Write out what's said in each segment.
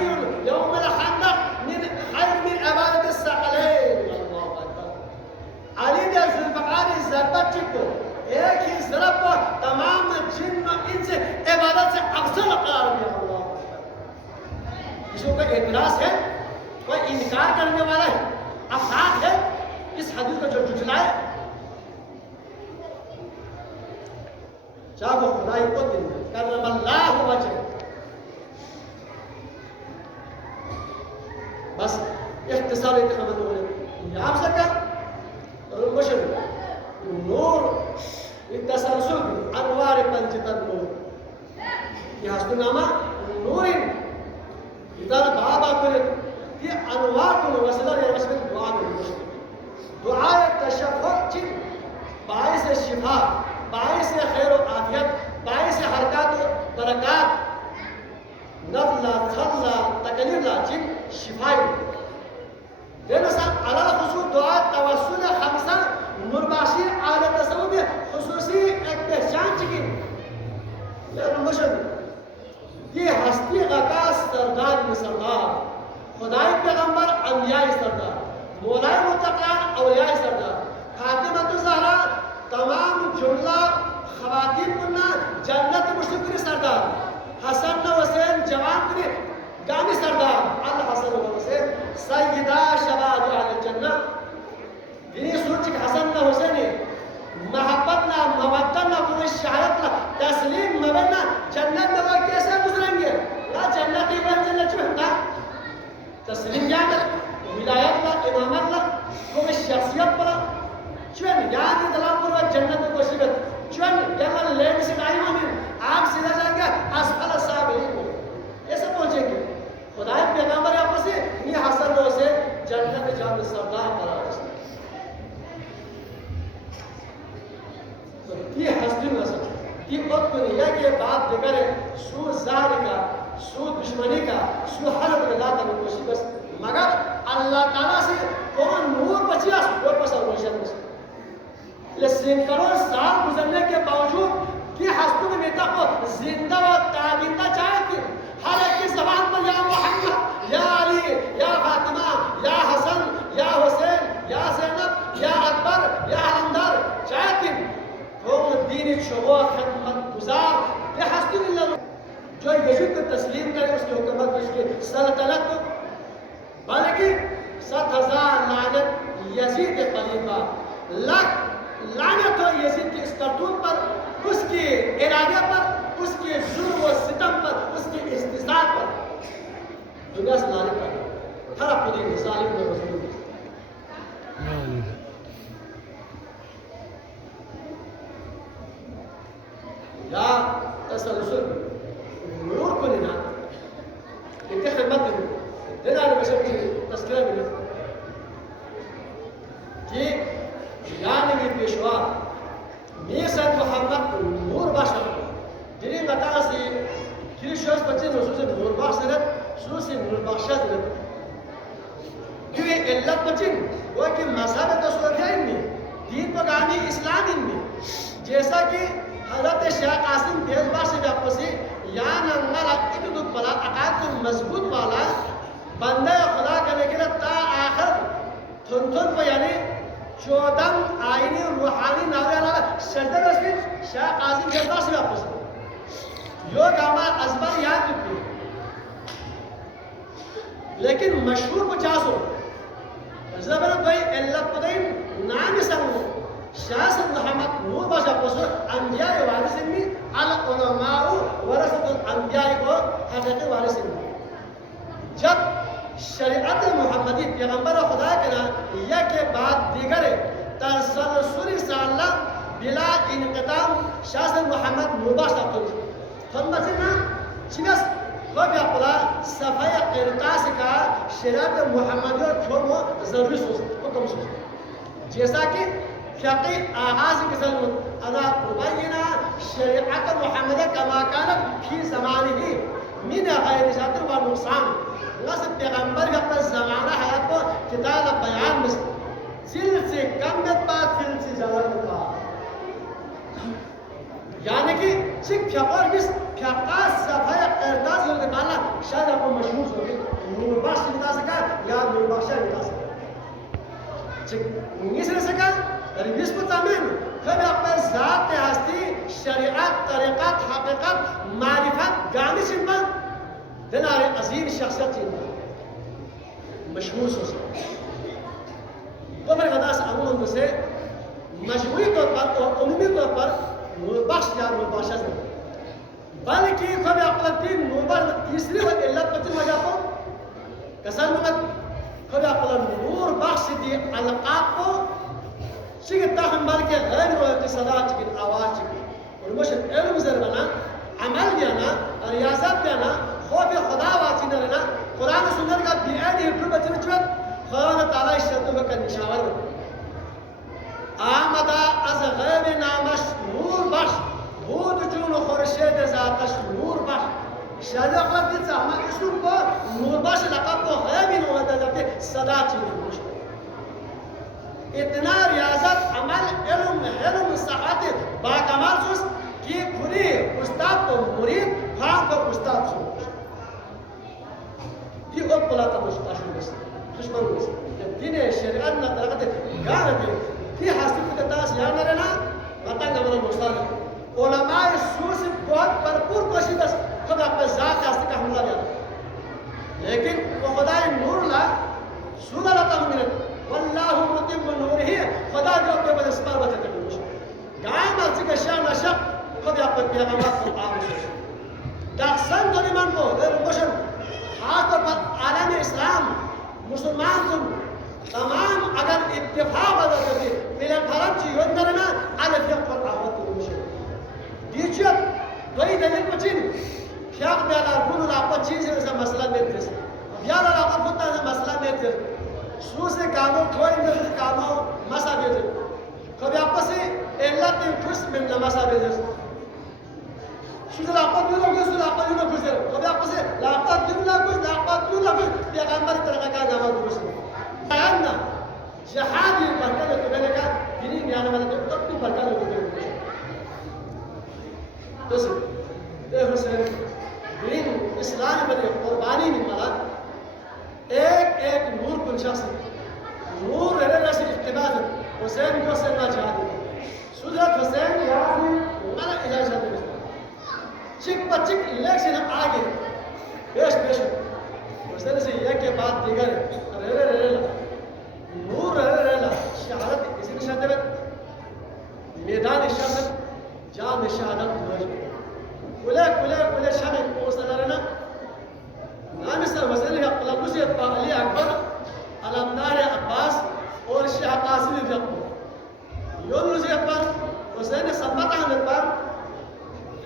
aliyyun yawm al-khandaq min khayr min ibadat as-saqalayn. Allahu akbar. Ali ने जुल्फ़कार ज़रबत को एक ही ज़रब को तमाम जिन्न और इंस इबादत से अफजल करार दिया। अल्लाह इसको कोई एतराज़ है, कोई इनकार करने वाला है, अफराद है इस हदीस को जो जुटलाए, चाहे वो खुदाई को दिन करमल्लाहु वजह। बस इख्तिसार इत्तिखाद होने यहाँ से कर रुमशल नूर इत्तसलसल अनवार पंचतन नूर ये हस्तनामा नूरिन इधर बाबा करे ये अनवार को वसला ये वसला दुआ में दुआ तशफ़्फ़ुअ चिन बाइस शिफा बाइस खैर और आफियत बाइस हरकत और बरकत नफला खल्ला तकलीला चिन शिफाई देनसा अला खुसूस दुआ तवस्सुल खमसा नूरबाशी आला तसव्वुफ खुसूसी एक पहचान चिकी मुशन ये हस्ती का सरदार में सरदार खुदाई पैगंबर अंबिया सरदार मौलाए मुत्तक़ीन औलिया सरदार फातिमा ज़हरा तमाम जुमला ख़वातीन कुन्ना जन्नत मुश्किल सरदार हसन हुसैन जवान के गामी सरदार अल हसन हुसैन सय्यदा शबाब अहल जन्नत दिनी सोच के हसन हुसैन मोहब्बत ना मवद्दत ना पूरी शहादत ना तस्लीम मबना जन्नत में वो कैसे गुजरेंगे ना जन्नत ही बन जन्नत में ना तस्लीम याद विलायत ना इमामत ना कोई शख्सियत पर चुन याद दलाल पर जन्नत में कोशिश चुन जब लेन से टाइम में आप सीधा जाएंगे असफल साबिरीन ऐसे पहुंचेंगे खुदाई पैगंबर आपस से ये हसन हुसैन जन्नत में जाने सरदार पर ये हस्ती नस्ल ये वक्त दुनिया के बाद दिगर सू ज़ार का सू दुश्मनी का सू हलत लगा कर कोशिश बस मगर अल्लाह ताला से कौन नूर बचिया वो बस रोशन बस लेकिन करोड़ साल गुजरने के बावजूद कि हस्तों में नेता को जिंदा व ताबिंदा चाहे कि हर एक की ज़बान पर या मोहम्मद या अली या फातिमा या हसन या हुसैन या ज़ैनब या अकबर या अलमदार चाहे कि कौम दीनी शोबा खिदमत गुजार ये हस्ती जो यजीद को तस्लीम करे उसकी हुकूमत उसकी सल्तनत को बल्कि 7,000 लानत यजीद के खलीफा लाख लानत हो यजीद की इस करतूत पर उसके इरादे पर उसके जुल्म व सितम पर उसके इस्तिसार पर दुनिया से लानत कर हर अपनी जालिम में मजबूर या तसलसल नूर को लेना इनके खिदमत में देना बशर की तस्करा मिले कि यानी में पेशवा मेसद मोहम्मद नूर बाशर जिन्हें बता से कि शख्स बच्चे नसूस नूर बाशरत शू से नूर बाशरत क्यों इल्लत बचिन वो कि मज़हब तस्वर है इनमें दीन पगानी इस्लाम इनमें जैसा कि हज़रत शाह कासिम फैज़बाग से वापसी या नंगला इतने बड़ा अकाद मजबूत वाला बंदे खुदा करने के लिए ता आखिर थुन को यानी 14 आईनी रूहानी नावे वाला शर्दर उसके शाह कासिम फैज़बाग से वापसी यो गामा अज़बर याद रखिए लेकिन मशहूर 50 हो ज़बर कोई अल्लाह पदैन नाम संग शाह मोहम्मद नूर बाशा पसो अंबिया वारिसिन में अल उलमाउ वरसतुल अंबिया को हकीकी वारिसिन जब शरीअत मोहम्मदी पैगंबर खुदा के ना या के बाद दीगर तसलसल साला बिला इनक़ताम शाह मोहम्मद नूर बाशा तो फरमाना चिनस कब अपना सफाई क़िरतास का शरीअत मोहम्मदी छोड़ो जरूरी सोच हुक्म सोच जैसा कि फ़क़ी आगाज़ के सल अदा मुबय्यना शरीअत मुहम्मद कमा कानत फी ज़मानिही मिन गैर ज़ात व नुक़सान नस पैगंबर का अपना ज़माना हयात को किताब बयान में सिल से कम में बात सिल से ज़्यादा में बात यानी कि सिख फ़क़र किस फ़क़ा सफ़ाई क़िरतास के बाला शायद आपको मशहूर होगी नूर बख्श बता सका या नूर बख्शा बता सका इसलिए सका रिविस पर तामीन कभी आपका ज़ात हस्ती शरीयत तरीक़त हकीकत मारिफत गानी चिंता दिनारे अजीम शख्सियत चिंता मशहूर सोचा तो मेरे खदास अमूमन से मजमूई तौर पर और उम्मी तौर पर नूर बख्श या नूर बख्शा बल्कि कभी आपका तीन नूर तीसरी और इल्लत पति मजा को कसर मत कभी आपका नूर बख्श दी अलकाब को शिकता हम बाल के गैर रोयत सदा चिकिन आवाज चिकिन और मुझे एलम ज़रबना अमल बियाना रियासत बियाना खौफ खुदा वाची न रहना कुरान सुन्नत का बियानी हिब्रू बचन चुत खुदा ताला इश्तों का निशावर आमदा अज़ गैब नामश नूर बख्श بود جون خورشید ذاتش نور بخش شاید اخلاق دید زحمت اشون با نور بخش لقب با غیبی نومده دفته صدا چیزی بشه اتنا ریاضت عمل علم صحت با کمال سوست که پوری استاد تو مرید فهم کو استاد شو کی خود پلاتا مشتا شو بست دشمن بست دین شریعت نا طرقت گانه بی کی حاصل کتا داس یا نرنا وطن گمرا مستاد علماء सूस बहुत भरपूर कोशिश खुदा पर ज़ात हस्ती का हमला किया लेकिन वो खुदा नूर ला सूदा लाता हूँ मेरे वल्लाहु मुतिम्मु नूरिही खुदा जो अपने बदे स्पर बते करूँ गाय मर्जी का शान नशक खुदा पर पैगंबर को आमोश दाखसन दोनी मन को मुशन हाथ पर आलम इस्लाम मुसलमान तुम तमाम अगर इत्तेफाक अदा करते मेरे धर्म चीज़ करना अलग एक पर आहत मुशन दीजिए वही दलील पचिन क्या बेला गुरु लापा चीज़ है ऐसा मसला नहीं थे यार लापा फुटा ऐसा मसला नहीं थे सूसे कामों कोई नहीं कामों मसा बेचे कभी आपस से एल्ला ते कुछ में न मसा बेचे सूसे लापा क्यों ना कुछ लापा क्यों ना कुछ कभी आपस से लापा क्यों ना कुछ या कामर तरह का नाम कुछ है ना जहादी बरकत तो मैंने कहा दिनी ज्ञान वाले तो तब भी बरकत होती है दोस्तों देखो सर दिन इस्लाम पर कुर्बानी में मला एक नूर कुल शख्स नूर है ना से इत्तिबाद हुसैन को से ना चाहते सुजरत हुसैन यहाँ से मला इजाज़त दे चिक पचिक इलेक्शन आगे पेश हुसैन से एक के बाद दिगर रे नूर रे शहादत किसी ने शहादत मैदान शहादत जान शहादत कुले शामिल वसलना नाम सर वसल है लबुसी अली अकबर अलमदार अब्बास और शाह कासिम अकबर योनुस अकबर हुसैन सम्मत अहमद पर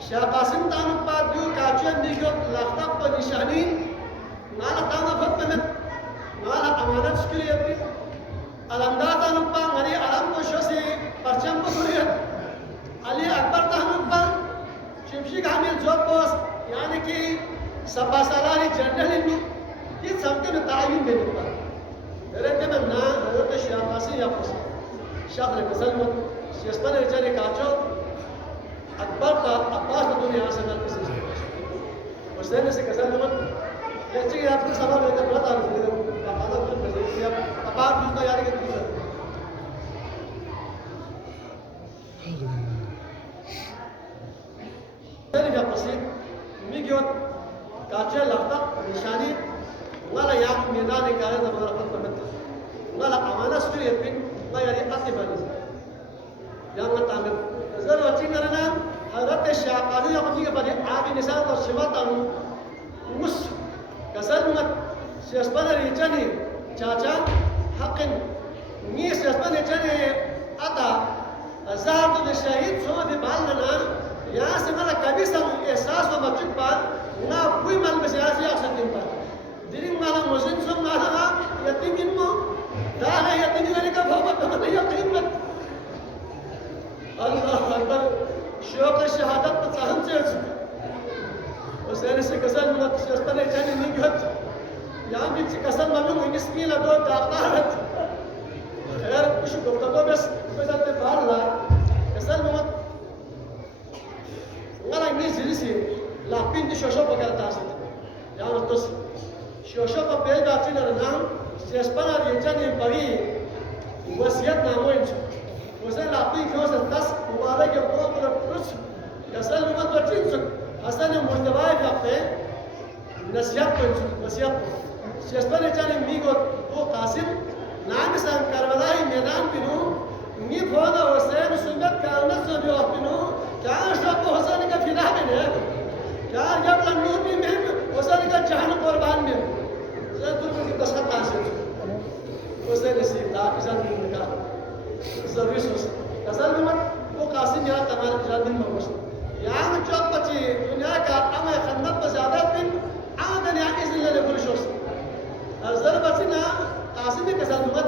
शाह कासिम तान पर दो काचन दिगो लफ्ता पर निशानी नाला ताना फत में नाला अमानत शुक्रिया अपनी अलमदार तान पर मरी अलम को शोसे परचम को शुक्रिया अली अकबर तान पर शिमशी कामिल जॉब बॉस यानी कि सभा सालारी जनरल इनमें ये सबके में तायुन देने पर रहते में ना हज़रत शाहबासी या पसी शाह ने गज़ल में शेस्पन रिचारे काचो अकबर का अब्बास तो दुनिया से मर किसी से हुसैन से गज़ल में ये चीज़ आपने सभा में तो बता रहे थे बाकायदा कुछ बजे कि अब अब्बास दूसरा यार के दूसरा या पसी मिग्योत काचे लफ्ता निशानी वाला याद मैदान कारे द मरफत पमत वाला अमाना सुरी पिन वा यारी अति बनी या मत तामिर जर वची करना हजरत शाहबाजी अपनी के बने आबी निशान और शिवता उस कसर मत शेस्पन रिचनी चाचा हकन नी शेस्पन रिचनी अता अज़ार तो शहीद सो भी बालना यहाँ से मतलब कभी सब एहसास हो मस्जिद पर ना कोई मन में सियासी अक्सर दिन पर दिरिंग माला मुस्लिम सब माला यतीम इनको दाह यतीम वाले का भाव तो नहीं यतीम मत अल्लाह अकबर शौक शहादत तो सहन से हुसैन से कसर मत शस्त्र ने जाने नहीं गत यहाँ भी कसर मालूम इंग्लिश की लगा दागदार खैर कुछ गुफ्तगू बस बजाते बाहर ला कसर मत वाला इंग्लिश जिली से लापिन की शोशो पकड़ता है यहाँ तो Santos. Shosho pa pega china nang sespana riechani bagi wasiat namoin. Wasan lapi kos tas mubarak ke ko terus asal lumat bercin asal yang mustabai kape nasihat pencu nasihat. Sespana riechani migo ko Qasim नाम संग करवलाई मैदान पिनु नी फोना हुसैन सुन्नत कामत से भी पिनु क्या शब हुसैन का फिदा में है क्या जब लंगूर भी में हुसैन का जान कुर्बान में से दुर्ग की तसद हासिल हुसैन से दा किसान का सर्विस असल में वो कासिम या तमाम जान में मौजूद यहाँ में चौक बची दुनिया का अमर खन्नत पर ज़्यादा पिन आदन या इसलिए ले बोल शोस असल बची ना Qasim ke salumat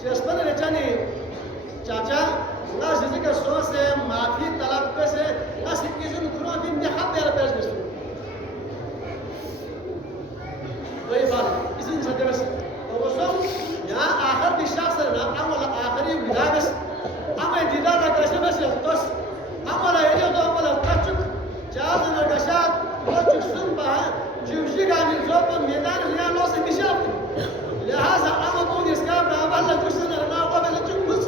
Jaspan rechani chacha na sisi ke so se maafi talab pe se na sikizun kuro bin ne hab der pes besu वही बात इसी सदे बस तो वो सब यहाँ आखिर भी शख्स है ना अमला आखिरी विदागस अमे दिदा ना कैसे बस तोस अमला ये तो अमला तचुक चार ना कशात तचुक सुन बा जुजी का निज़ो पर मैदान यहाँ लो से निशाब لهذا أنا أقول إسكاب لا بل جسنا لنا قبل الجمس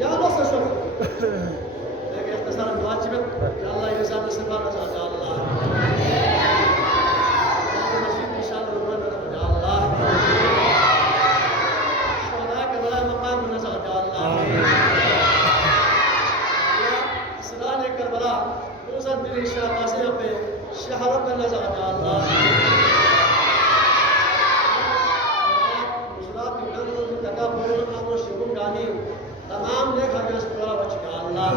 يا نص شوف لكن اختصار الواجبات يا الله يجزاك الصفات يا الله إن شاء الله يا الله شهداء ولا مقام من نزل يا الله سلام كربلاء وصل بريشة قاسية في شهر ربنا نزل يا الله तमाम देखा गया पूरा बच गया अल्लाह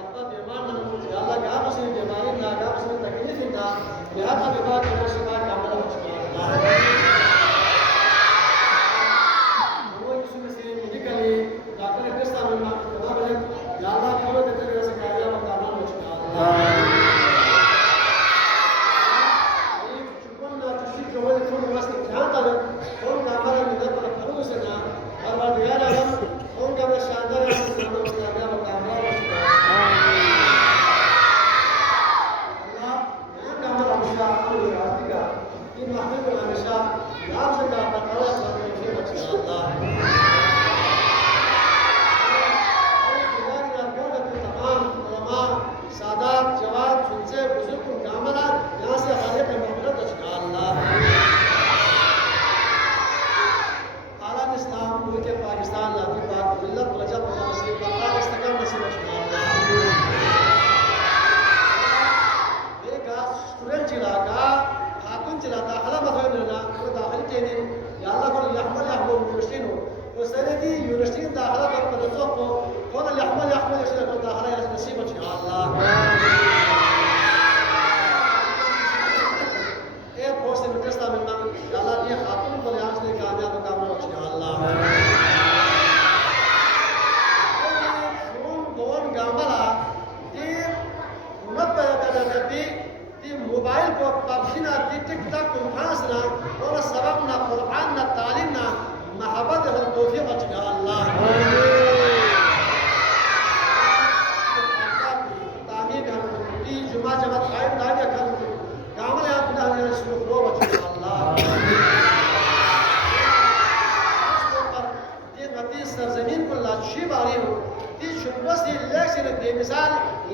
अल्लाह बीमार ना हो अल्लाह क्या मुझे बीमारी ना क्या मुझे तकलीफ ना या था बीमार का शिफा कामल बच गया अल्लाह वो यीशु से मेडिकली डॉक्टर के सामने ना बोले या अल्लाह पूरा देते रहे से काया वो कामल बच गया अल्लाह ये चुपन ना चुशी को वो थोड़ा बस ध्यान दे और कामल निदर और दिया ना हम उनका मैं शानदार नाम बताया बताऊंगा अल्लाह ये काम हमेशा आपको याद दिया इन महफिल में हमेशा याद से काम करना है मुझे बचा अल्लाह तमाम उलमा सादात जवाब जिनसे बुजुर्ग कामला यहाँ से हमारे पे मगफरत बचा अल्लाह मुल्क पाकिस्तान लाती पाक मिल्लत रजब नसीब का इस्तेकाम नसीब अल्लाह एक स्टूडेंट जिला का खातून जिला का हला मफहम लेना वो दाखिल के दिन या अल्लाह को यहमल यूनिवर्सिटी हो वो सनदी यूनिवर्सिटी दाखिला कर पदसो को कौन यहमल इसे को दाखिला नसीब अल्लाह ए फोर्स में टेस्ट में ना या अल्लाह ये खातून को यहाँ से कामयाब काम हो अल्लाह मोबाइल को पबजीना टिकटॉक को खासना और सबकना कुरान ना तालीम ना मोहब्बत और तौफीक अता अल्लाह तामीर हम दी जुमा जमात कायम दायरे कर कामल अपना शुरू हो अता अल्लाह पर ये नदी सरजमीन को लाची बारी हो दी शुरू से लेक्चर बेमिसाल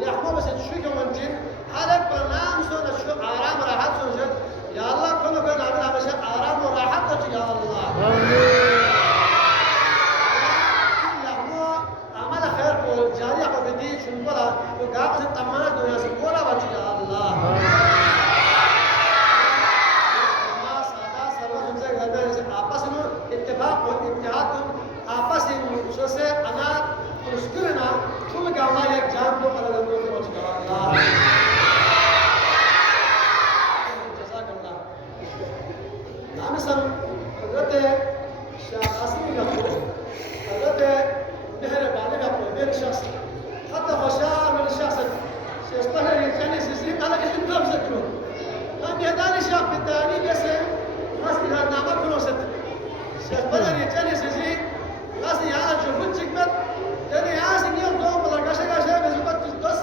लहमो से शुरू मंजिल हर एक प्रणाम सोना शु आराम राहत सोचत या अल्लाह को ना नाम हमेशा आराम और राहत हो या अल्लाह आमीन लहमो अमल खैर को जारी हो दी शुनबला तो गाप से तमाम दुनिया से पूरा बच या अल्लाह मां सादा सर्व से गदर से आपस में इत्तेफाक और इत्तेहाद आपस में से अनाथ मुश्किलना तुम का अल्लाह एक जान को अलग अलग को बच या अल्लाह حضرت شاه قاسم का حضرत مهرباني का मेरे शख्स حتى بشار من الشخص سيصطهر يعني سيصير على اسم نفسه لم يدان الشاب الثاني بس قصدي هذا نعمل كنوست سيصطهر يعني سيصير قصدي على شوفت شكمت يعني عايز يوم دوم ولا كذا كذا بس بس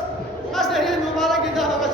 قصدي هي المبارك ده بس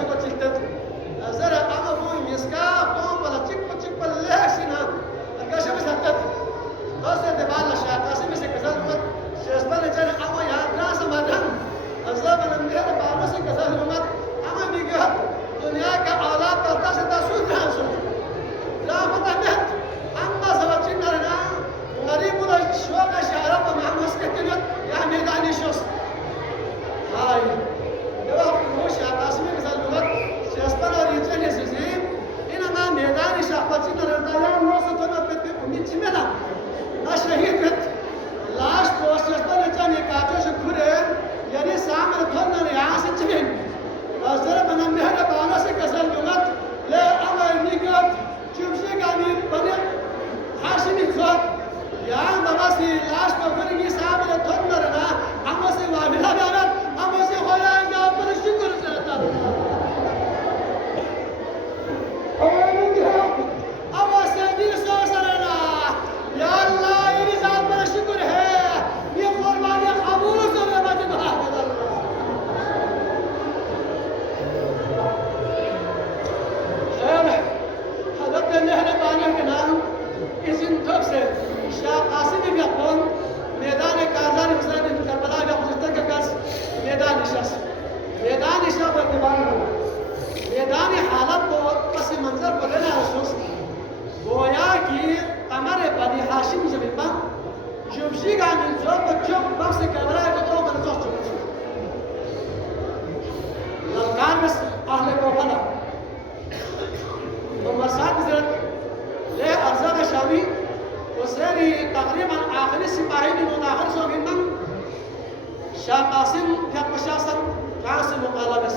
शाह कासिम या प्रशासन कहाँ से मुकाला बस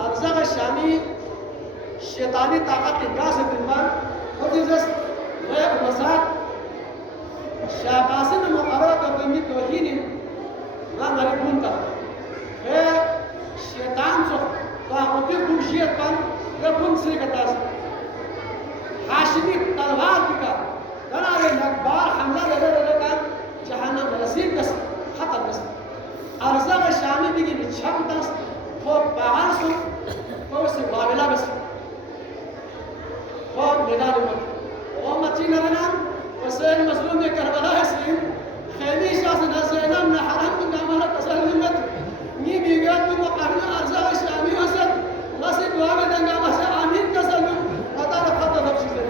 अरज़ा शामी शैतानी ताकत के कहाँ से दिनबार खुद जस वह मसाद शाह कासिम मुकाबला कर बंदी तौहीन ना मरीबून का है शैतान जो ताकती खुशियत पर वह बुन से करता है हाशिमी तलवार बिका दरा रे नकबार हमला ले का जहाना रसीद बस खत्म बस अरज़ा शामी बिकी छम दस हो बाहर से हो से बाबला बस हो मैदान में वो मचीना रना वसैन मजलूम में करबला है सीन खैमी शासन हसैना न हरम न अमल तसल्लुमत नी बिगात में मुकाबला अरज़ा शामी वसत नसे दुआ में दंगा मसे आमीन तसल्लुम पता न पता नफ्स से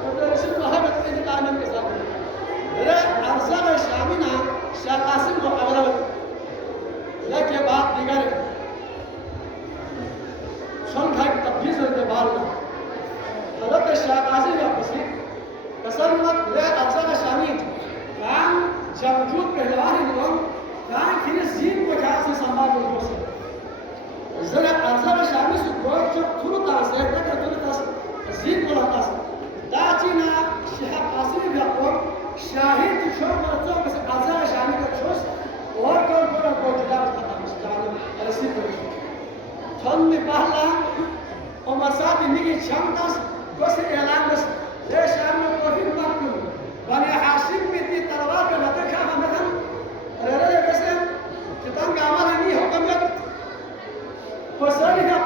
तो रसूल मोहम्मद के आमीन के साथ रे अरज़ा शामी ना शाह कासिम मुकाबला के बाद दिगर संख्या तब्दील होते बाल में हज़रत शाह कासिम का पसी कसरत ले अरज़ा शामी काम जमजूद पहलवान लोग काम फिर जीन को जहाँ से संभाल लोगों से जरा अरज़ा शामी से कोई जो तुरंत आसे तक तुरंत आसे जीन को लाता से दाचिना शाह कासिम भी आपको शाहिद शोर मरचों में से अरज़ा शामी का चोस और कौन पूरा को जिला खत्म स्टाइल ऐसी तरह थन में पहला और मसाद निकी क्षमता बस ऐलान बस ये शाम में कोई बात नहीं बने हाशिम में ती तलवार पे लगा क्या हम हम अरे बस कितना गामा नहीं हो कम तक फसली का